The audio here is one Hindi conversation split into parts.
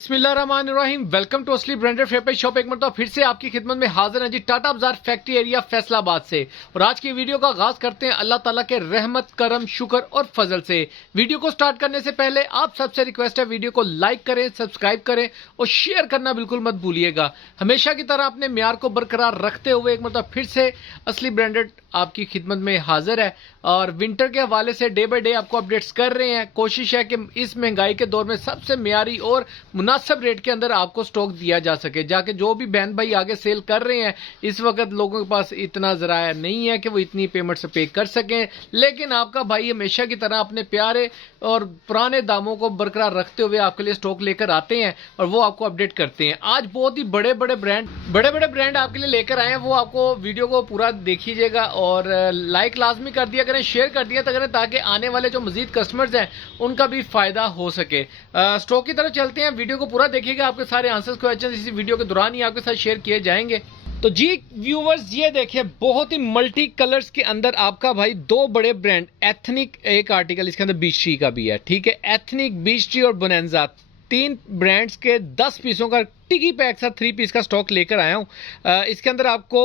बिस्मिल्लाहिर्रहमानिर्रहीम। वेलकम टू असली ब्रांडेड फेपर शॉप। एक मरतबा फिर से आपकी खिदमत में हाजिर है जी, टाटा बाजार फैक्ट्री एरिया फैसलाबाद से। और आज की वीडियो का आगाज करते हैं अल्लाह ताला के रहमत करम शुक्र और फजल से। वीडियो को स्टार्ट करने से पहले आप सबसे रिक्वेस्ट है, वीडियो को लाइक करें, सब्सक्राइब करें और शेयर करना बिल्कुल मत भूलिएगा। हमेशा की तरह अपने म्यार को बरकरार रखते हुए एक मरतबा फिर से असली ब्रांडेड आपकी खिदमत में हाजिर है और विंटर के हवाले से डे बाय डे आपको अपडेट्स कर रहे हैं। कोशिश है कि इस महंगाई के दौर में सबसे म्यारी और मुनासिब रेट के अंदर आपको स्टॉक दिया जा सके। जाके जो भी बहन भाई आगे सेल कर रहे हैं, इस वक्त लोगों के पास इतना जराया नहीं है कि वो इतनी पेमेंट से पे कर सकें, लेकिन आपका भाई हमेशा की तरह अपने प्यारे और पुराने दामों को बरकरार रखते हुए आपके लिए स्टॉक लेकर आते हैं और वो आपको अपडेट करते हैं। आज बहुत ही बड़े बड़े ब्रांड आपके लिए लेकर आए हैं। वो आपको वीडियो को पूरा देखिएगा और लाइक लाजमी कर दिया करें, शेयर कर दिया करें, ताकि आने वाले जो मजीद कस्टमर्स हैं उनका भी फायदा हो सके। स्टॉक की तरफ चलते हैं, वीडियो को पूरा देखिएगा। आपके सारे आंसर्स क्वेश्चन इसी वीडियो के दौरान ही आपके साथ शेयर किए जाएंगे। तो जी व्यूवर्स, ये देखिए बहुत ही मल्टी कलर्स के अंदर आपका भाई दो बड़े ब्रांड एथनिक, एक आर्टिकल इसके अंदर बीच ट्री का भी है, ठीक है। एथनिक, बीच ट्री और बोनांजा, तीन ब्रांड्स के 10 पीसों का टिकी पैक सा 3 पीस का स्टॉक लेकर आया हूं। इसके अंदर आपको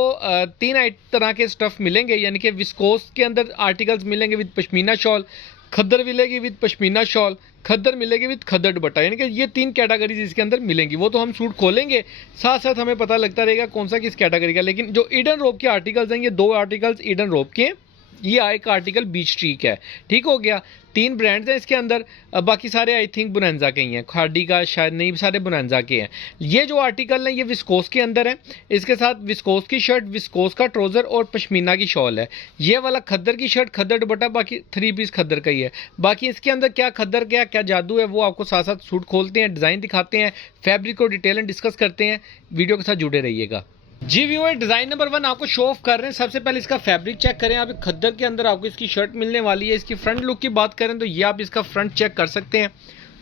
3 तरह के स्टफ मिलेंगे, यानी कि विस्कोस के अंदर आर्टिकल्स मिलेंगे विद पश्मीना शॉल, खद्दर मिलेगी विद पश्मीना शॉल, खद्दर मिलेगी विद खद्दर दुपट्टा, यानी कि ये 3 कैटेगरीज इसके अंदर मिलेंगी। वो तो हम सूट खोलेंगे, साथ साथ हमें पता लगता रहेगा कौन सा किस कैटेगरी का। लेकिन जो ईडन रोप के आर्टिकल्स हैं, ये 2 आर्टिकल्स ईडन रोप के, ये एक आर्टिकल बीच ट्री का है, ठीक हो गया। 3 ब्रांड्स हैं इसके अंदर, बाकी सारे आई थिंक बोनांजा के ही हैं, खाड़ी का शायद नहीं, सारे बोनांजा के हैं। ये जो आर्टिकल है ये विस्कोस के अंदर है, इसके साथ विस्कोस की शर्ट, विस्कोस का ट्राउजर और पश्मीना की शॉल है। ये वाला खद्दर की शर्ट, खद्दर दुपट्टा, बाकी 3 पीस खद्दर का ही है। बाकी इसके अंदर क्या खद्दर क्या जादू है वो आपको साथ साथ सूट खोलते हैं, डिजाइन दिखाते हैं, फैब्रिक को डिटेल एंड डिस्कस करते हैं। वीडियो के साथ जुड़े रहिएगा जी। व्यूअर, डिजाइन नंबर 1 आपको शो ऑफ कर रहे हैं। सबसे पहले इसका फैब्रिक चेक करें आप। खद्दर के अंदर आपको इसकी शर्ट मिलने वाली है। इसकी फ्रंट लुक की बात करें तो ये आप इसका फ्रंट चेक कर सकते हैं।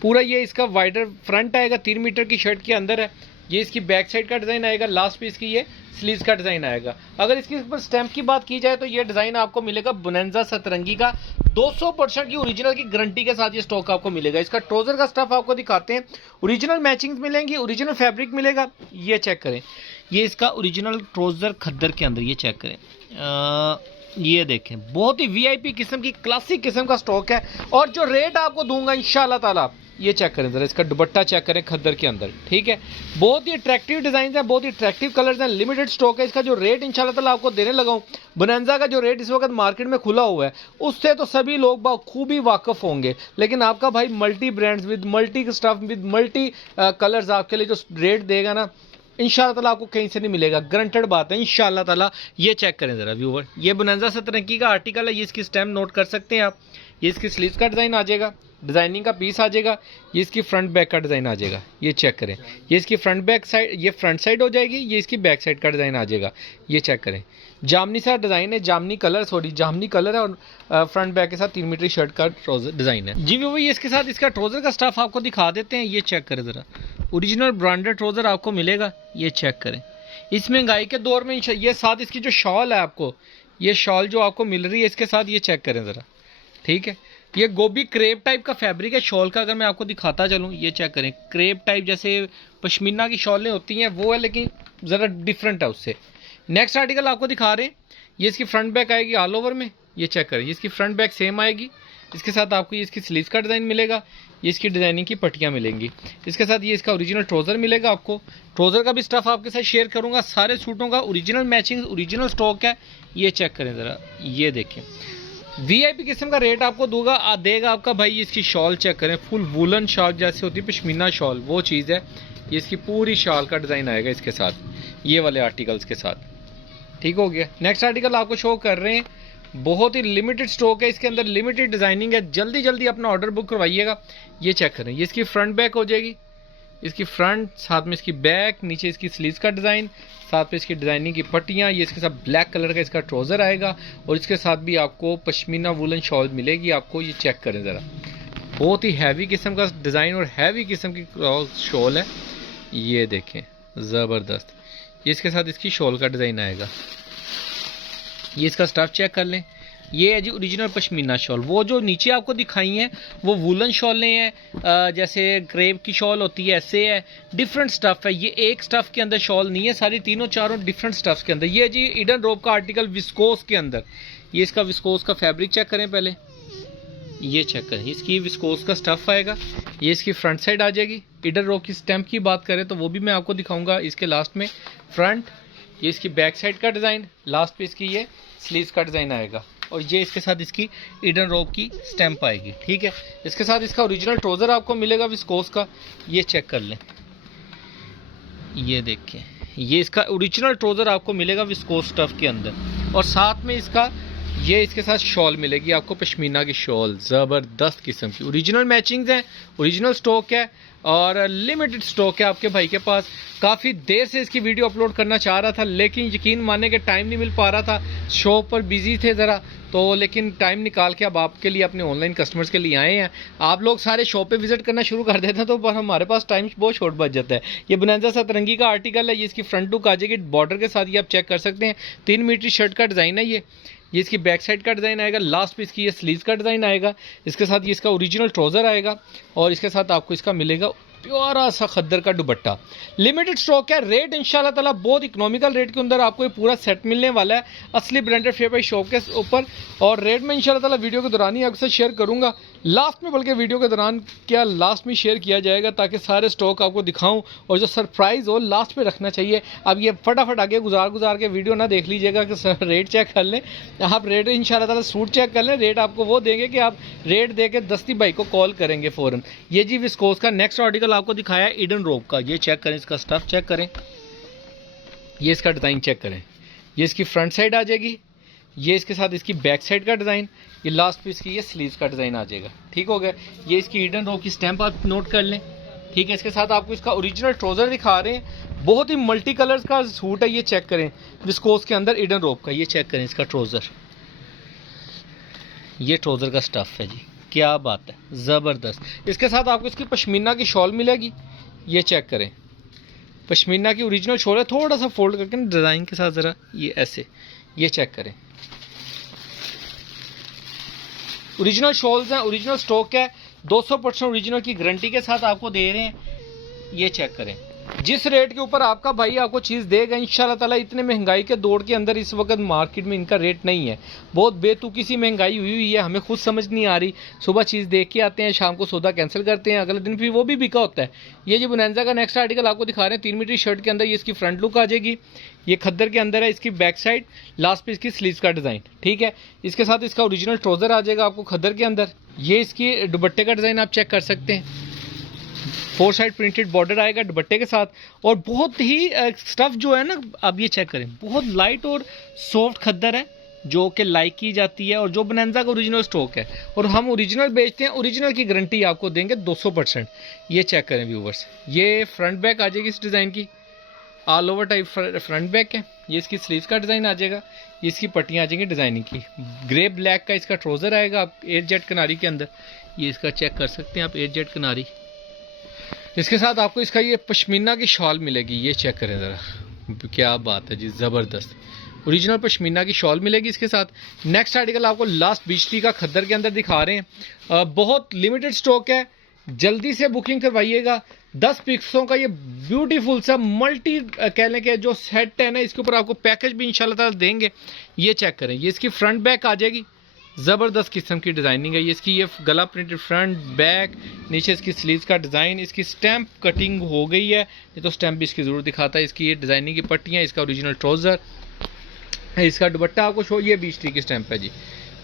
पूरा ये इसका वाइडर फ्रंट आएगा, 3 मीटर की शर्ट के अंदर है। ये इसकी बैक साइड का डिजाइन आएगा, लास्ट पे इसकी ये स्लीव्स का डिजाइन आएगा। अगर इसके ऊपर स्टैम्प की बात की जाए तो ये डिजाइन आपको मिलेगा बोनांजा सतरंगी का, 200% की ओरिजिनल की गारंटी के साथ ये स्टॉक आपको मिलेगा। इसका ट्राउजर का स्टफ आपको दिखाते हैं, ओरिजिनल मैचिंग मिलेंगी, ओरिजिनल फैब्रिक मिलेगा। ये चेक करें, ये इसका ओरिजिनल ट्राउजर खद्दर के अंदर, ये चेक करें। ये देखें बहुत ही वीआईपी किस्म की क्लासिक किस्म का स्टॉक है। और जो रेट आपको दूंगा इंशाल्लाह ताला, ये चेक करें जरा, इसका दुपट्टा चेक करें खद्दर के अंदर, ठीक है। बहुत ही अट्रैक्टिव डिजाइन है, बहुत ही अट्रैक्टिव कलर्स हैं, लिमिटेड स्टॉक है। इसका जो रेट इंशाल्लाह ताला आपको देने लगा हूं, बोनांजा का जो रेट इस वक्त मार्केट में खुला हुआ है उससे तो सभी लोग खूब ही वाकफ होंगे। लेकिन आपका भाई multi brands with multi stuff with multi colours आपके लिए जो रेट देगा ना, इंशाल्लाह ताला आपको कहीं से नहीं मिलेगा, गारंटेड बात है इंशाल्लाह ताला। ये चेक करें जरा व्यूअर, ये बोनांजा सतरंगी का आर्टिकल है, ये इसकी स्टैम्प नोट कर सकते हैं आप। ये इसकी स्लीव्स का डिजाइन आ जाएगा, डिजाइनिंग का पीस आ जाएगा। ये इसकी फ्रंट बैक का डिजाइन आ जाएगा, ये चेक करें। ये इसकी फ्रंट बैक साइड, ये फ्रंट साइड हो जाएगी, ये इसकी बैक साइड का डिजाइन आ जाएगा। ये चेक करें, जामनी सा डिजाइन है, जामनी कलर है और फ्रंट बैक के साथ 3 मीटर शर्ट का ट्राउजर डिजाइन है जी। वो ये इसके साथ इसका ट्राउजर का स्टफ आपको दिखा देते हैं। ये चेक करें जरा, ओरिजिनल ब्रांडेड ट्राउजर आपको मिलेगा। ये चेक करें, इस महंगाई के दौर में ये साथ इसकी जो शॉल है आपको, ये शॉल जो आपको मिल रही है इसके साथ, ये चेक करें जरा, ठीक है। ये गोभी क्रेप टाइप का फैब्रिक है शॉल का। अगर मैं आपको दिखाता चलूँ, ये चेक करें, क्रेप टाइप जैसे पश्मीना की शॉलें होती हैं वो है, लेकिन ज़रा डिफरेंट है उससे। नेक्स्ट आर्टिकल आपको दिखा रहे हैं, ये इसकी फ्रंट बैक आएगी ऑल ओवर में। ये चेक करें, ये इसकी फ्रंट बैक सेम आएगी, इसके साथ आपको ये इसकी स्लीव्स का डिज़ाइन मिलेगा, ये इसकी डिज़ाइनिंग की पट्टियाँ मिलेंगी। इसके साथ ये इसका ओरिजिनल ट्राउज़र मिलेगा आपको। ट्राउज़र का भी स्टफ आपके साथ शेयर करूँगा। सारे सूटों का ओरिजिनल मैचिंग, ओरिजिनल स्टॉक है। ये चेक करें ज़रा, ये देखें, वीआईपी किस्म का रेट आपको देगा आपका भाई। इसकी शॉल चेक करें, फुल वूलन शॉल जैसे होती है पश्मीना शॉल, वो चीज़ है। ये इसकी पूरी शॉल का डिज़ाइन आएगा इसके साथ, ये वाले आर्टिकल्स के साथ, ठीक हो गया। नेक्स्ट आर्टिकल आपको शो कर रहे हैं, बहुत ही लिमिटेड स्टॉक है, इसके अंदर लिमिटेड डिज़ाइनिंग है। जल्दी जल्दी अपना ऑर्डर बुक करवाइएगा। ये चेक करें, ये इसकी फ्रंट बैक हो जाएगी, इसकी फ्रंट, साथ में इसकी बैक, नीचे इसकी स्लीव्स का डिज़ाइन, साथ में इसकी डिज़ाइनिंग की पट्टियाँ। ये इसके साथ ब्लैक कलर का इसका ट्राउज़र आएगा और इसके साथ भी आपको पश्मीना वूलन शॉल मिलेगी आपको। ये चेक करें ज़रा, बहुत ही हैवी किस्म का डिज़ाइन और हैवी किस्म की शॉल है। ये देखें, ज़बरदस्त। ये इसके साथ इसकी शॉल का डिज़ाइन आएगा। ये इसका स्टफ चेक कर लें, ये है जी ओरिजिनल पश्मीना शॉल। वो जो नीचे आपको दिखाई हैं वो वूलन शॉलें हैं, जैसे क्रेप की शॉल होती है ऐसे है, डिफरेंट स्टफ़ है। ये एक स्टफ़ के अंदर शॉल नहीं है, सारी तीनों चारों डिफरेंट स्टफ़ के अंदर। ये जी ईडन रोब का आर्टिकल विस्कोस के अंदर। ये इसका विस्कोस का फैब्रिक चेक करें पहले, ये चेक करें, इसकी विस्कोस का स्टफ़ आएगा। ये इसकी फ्रंट साइड आ जाएगी। ईडन रोब की स्टैम्प की बात करें तो वो भी मैं आपको दिखाऊंगा इसके लास्ट में। फ्रंट, ये इसकी बैक साइड का डिज़ाइन, लास्ट पे इसकी ये स्लीव्स का डिज़ाइन आएगा और ये इसके साथ इसकी ईडन रोब की स्टैम्प आएगी। ठीक है, इसके साथ इसका ओरिजिनल ट्राउज़र आपको मिलेगा विस्कोस का। ये चेक कर लें, ये देखिए, ये इसका ओरिजिनल ट्राउज़र आपको मिलेगा विस्कोस स्टफ़ के अंदर और साथ में इसका ये इसके साथ शॉल मिलेगी आपको, पश्मीना की शॉल, ज़बरदस्त किस्म की। ओरिजिनल मैचिंग्स हैं, ओरिजिनल स्टॉक है और लिमिटेड स्टॉक है आपके भाई के पास। काफ़ी देर से इसकी वीडियो अपलोड करना चाह रहा था लेकिन यकीन मानने के टाइम नहीं मिल पा रहा था, शॉप पर बिजी थे ज़रा, तो लेकिन टाइम निकाल के अब आपके लिए, अपने ऑनलाइन कस्टमर्स के लिए आए हैं। आप लोग सारे शॉप पे विजिट करना शुरू कर देते हैं तो हमारे पास टाइम बहुत शॉर्ट बच जाता है। ये बोनांजा सतरंगी का आर्टिकल है, ये इसकी फ्रंट लुक आ जाएगी बॉर्डर के साथ, ये आप चेक कर सकते हैं। 3 मीटर शर्ट का डिज़ाइन है ये इसकी बैक साइड का डिज़ाइन आएगा, लास्ट पे इसकी ये स्लीव्स का डिज़ाइन आएगा। इसके साथ ये इसका ओरिजिनल ट्राउज़र आएगा और इसके साथ आपको इसका मिलेगा प्यारा सा खद्दर का दुपट्टा। लिमिटेड स्टॉक है, रेट इंशाल्लाह ताला बहुत इकोनॉमिकल रेट के अंदर आपको ये पूरा सेट मिलने वाला है, असली ब्रांडेड फेयर शॉप के ऊपर। और रेट में इंशाल्लाह ताला वीडियो के दौरान ही आपके साथ शेयर करूंगा, लास्ट में, बल्कि वीडियो के दौरान क्या लास्ट में शेयर किया जाएगा ताकि सारे स्टॉक आपको दिखाऊं और जो सरप्राइज़ हो लास्ट में रखना चाहिए। अब ये फटाफट आगे गुजार के वीडियो ना देख लीजिएगा कि रेट चेक कर लें आप, रेट इंशाल्लाह ताला सूट चेक कर लें, रेट आपको वो देंगे कि आप रेट दे के दस्ती भाई को कॉल करेंगे फ़ौरन। ये जी विस्कोस का नेक्स्ट आर्टिकल आपको दिखाया है ईडन रोब का, ये चेक करें, इसका स्टफ चेक करें, ये इसका डिज़ाइन चेक करें। ये इसकी फ्रंट साइड आ जाएगी, ये इसके साथ इसकी बैक साइड का डिज़ाइन, ये लास्ट पे इसकी ये स्लीव्स का डिज़ाइन आ जाएगा। ठीक हो गया, ये इसकी ईडन रोब की स्टैंप आप नोट कर लें। ठीक है, इसके साथ आपको इसका ओरिजिनल ट्राउज़र दिखा रहे हैं, बहुत ही मल्टी कलर्स का सूट है। ये चेक करें, विस्कोस के अंदर ईडन रोब का, ये चेक करें इसका ट्राउज़र, ये ट्राउज़र का स्टफ़ है जी, क्या बात है, ज़बरदस्त। इसके साथ आपको इसकी पश्मीना की शॉल मिलेगी, ये चेक करें, पश्मीना की ओरिजिनल शॉल है, थोड़ा सा फोल्ड करके डिज़ाइन के साथ ज़रा ये ऐसे, ये चेक करें। ओरिजिनल शॉल्स हैं, ओरिजिनल स्टॉक है, 200% ओरिजिनल की गारंटी के साथ आपको दे रहे हैं। ये चेक करें, जिस रेट के ऊपर आपका भाई आपको चीज़ देगा इंशाल्लाह ताला, इतने महंगाई के दौर के अंदर इस वक्त मार्केट में इनका रेट नहीं है, बहुत बेतुकी सी महंगाई हुई है, हमें खुद समझ नहीं आ रही। सुबह चीज़ देख के आते हैं, शाम को सौदा कैंसिल करते हैं, अगले दिन फिर वो भी बिका होता है। ये जो बोनांजा का नेक्स्ट आर्टिकल आपको दिखा रहे हैं, 3 मीटर शर्ट के अंदर, ये इसकी फ्रंट लुक आ जाएगी, ये खद्दर के अंदर है, इसकी बैक साइड, लास्ट पे इसकी स्लीव्स का डिज़ाइन। ठीक है, इसके साथ इसका ओरिजिनल ट्राउज़र आ जाएगा आपको खद्दर के अंदर, ये इसकी दुपट्टे का डिज़ाइन आप चेक कर सकते हैं, 4 साइड प्रिंटेड बॉर्डर आएगा दुपट्टे के साथ और बहुत ही स्टफ जो है ना, आप ये चेक करें, बहुत लाइट और सॉफ्ट खद्दर है जो कि लाइक की जाती है और जो बोनांजा का ओरिजिनल स्टॉक है और हम ओरिजिनल बेचते हैं, ओरिजिनल की गारंटी आपको देंगे 200%। ये चेक करें व्यूवर्स, ये फ्रंट बैक आ जाएगी इस डिज़ाइन की, all over type front back है, ये इसकी स्लीव्स का डिज़ाइन आ जाएगा, ये इसकी पट्टियाँ आ जाएंगी डिज़ाइनिंग की, ग्रे ब्लैक का इसका ट्राउज़र आएगा आप 8 जेट किनारी के अंदर, ये इसका चेक कर सकते हैं आप 8 जेट किनारी। इसके साथ आपको इसका ये पश्मीना की शॉल मिलेगी, ये चेक करें ज़रा, क्या बात है जी, ज़बरदस्त ओरिजिनल पश्मीना की शॉल मिलेगी इसके साथ। नेक्स्ट आर्टिकल आपको लास्ट बिजली का खद्दर के अंदर दिखा रहे हैं, बहुत लिमिटेड स्टॉक है, जल्दी से बुकिंग करवाइएगा। 10 पीसों का ये ब्यूटीफुल सा मल्टी कहने के जो सेट है ना, इसके ऊपर आपको पैकेज भी इंशाल्लाह ताला देंगे। ये चेक करें, ये इसकी फ्रंट बैक आ जाएगी, ज़बरदस्त किस्म की डिज़ाइनिंग है, ये इसकी ये गला प्रिंटेड फ्रंट बैक, नीचे इसकी स्लीव्स का डिज़ाइन, इसकी स्टैंप कटिंग हो गई है, ये तो स्टैंप भी इसकी ज़रूर दिखाता है। इसकी ये डिज़ाइनिंग की पट्टियाँ, इसका ओरिजिनल ट्राउज़र, इसका दुपट्टा आपको शो, ये 20 ट्री की स्टैंप है जी,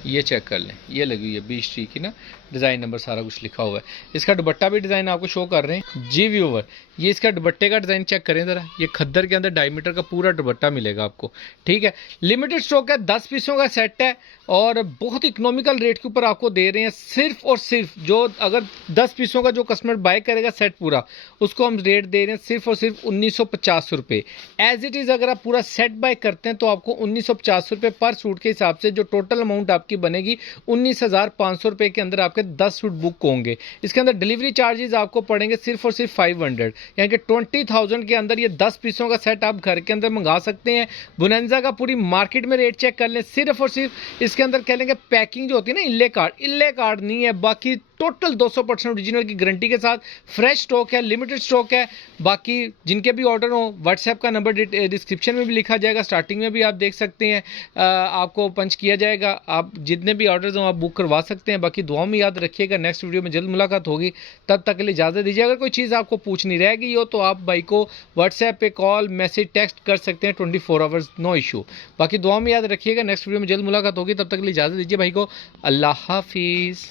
ये चेक कर लें, ये लगी हुई है 20 ट्री की ना, डिज़ाइन नंबर सारा कुछ लिखा हुआ है। इसका दुपट्टा भी डिज़ाइन आपको शो कर रहे हैं जी व्यूवर, ये इसका दुपट्टे का डिज़ाइन चेक करें ज़रा, ये खद्दर के अंदर डायमीटर का पूरा दुपट्टा मिलेगा आपको। ठीक है, लिमिटेड स्टॉक है, 10 पीसों का सेट है और बहुत इकोनॉमिकल रेट के ऊपर आपको दे रहे हैं। सिर्फ और सिर्फ जो अगर 10 पीसों का जो कस्टमर बाय करेगा सेट पूरा, उसको हम रेट दे रहे हैं सिर्फ और सिर्फ 1950 रुपये। एज इट इज़ अगर आप पूरा सेट बाय करते हैं तो आपको 1950 रुपये पर सूट के हिसाब से जो टोटल अमाउंट आपकी आपकी बनेगी 19,500 रुपए के अंदर आपके 10 सूट बुक होंगे। इसके अंदर डिलीवरी चार्जेस आपको पड़ेंगे सिर्फ और सिर्फ 500, यानी कि 20,000 के अंदर ये 10 पीसों का सेट आप घर के अंदर मंगा सकते हैं। बोनांजा का पूरी मार्केट में रेट चेक कर लें, सिर्फ और सिर्फ इसके अंदर कह लेंगे पैकिंग जो होती है ना, इल्ले कार्ड नहीं है, बाकी टोटल 200% ओरिजिनल की गारंटी के साथ फ्रेश स्टॉक है, लिमिटेड स्टॉक है। बाकी जिनके भी ऑर्डर हो, व्हाट्सएप का नंबर डिस्क्रिप्शन में भी लिखा जाएगा, स्टार्टिंग में भी आप देख सकते हैं, आपको पंच किया जाएगा। आप जितने भी ऑर्डर्स हो आप बुक करवा सकते हैं। बाकी दुआओं में याद रखिएगा, नेक्स्ट वीडियो में जल्द मुलाकात होगी, तब तक के लिए इजाज़त दीजिए। अगर कोई चीज़ आपको पूछनी रह गई हो तो आप भाई को व्हाट्सएप पे कॉल मैसेज टेक्स्ट कर सकते हैं 24 आवर्स, नो इशू। बाकी दुआओं में याद रखिएगा, नेक्स्ट वीडियो में जल्द मुलाकात होगी, तब तक के लिए इजाज़त दीजिए भाई को। अल्लाह हाफिज़।